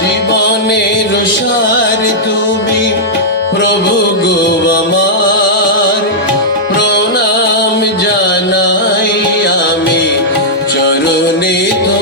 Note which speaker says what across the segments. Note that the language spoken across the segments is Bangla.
Speaker 1: জীবনের সার তুমি প্রভু গোবামার প্রণাম জানাই আমি চরণে তো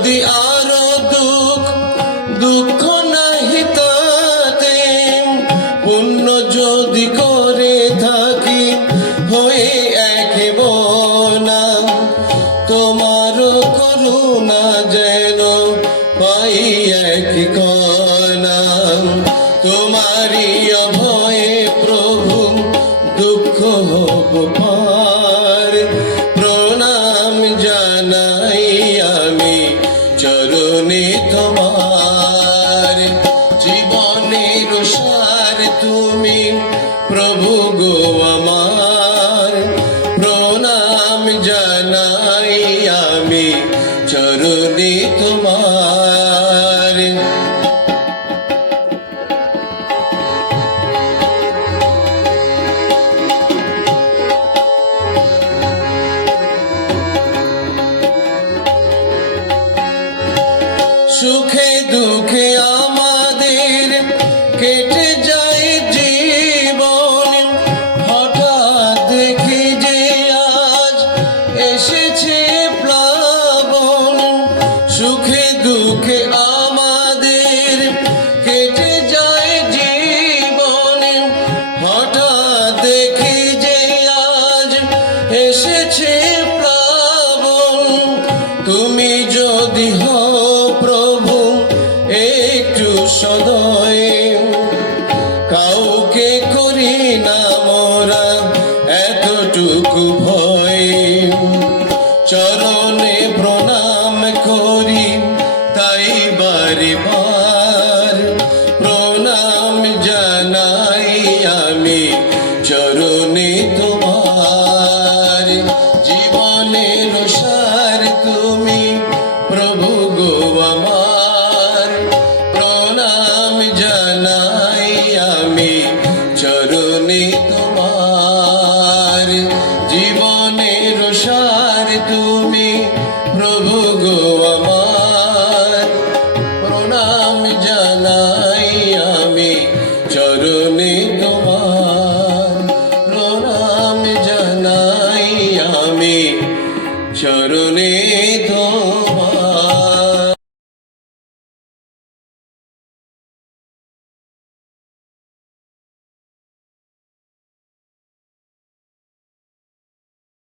Speaker 1: যদি আরও দুঃখ দুঃখ নাহি তাতে পুণ্য যদি করে থাকি, হয়ে একব না। তোমার করুণা যেন পাই এক কনা তোমারই অভ মনে সুখে দুঃখে আমাদের কেটে জীবনের সার তুমি প্রভু গো প্রণাম জানাই আমি চরণে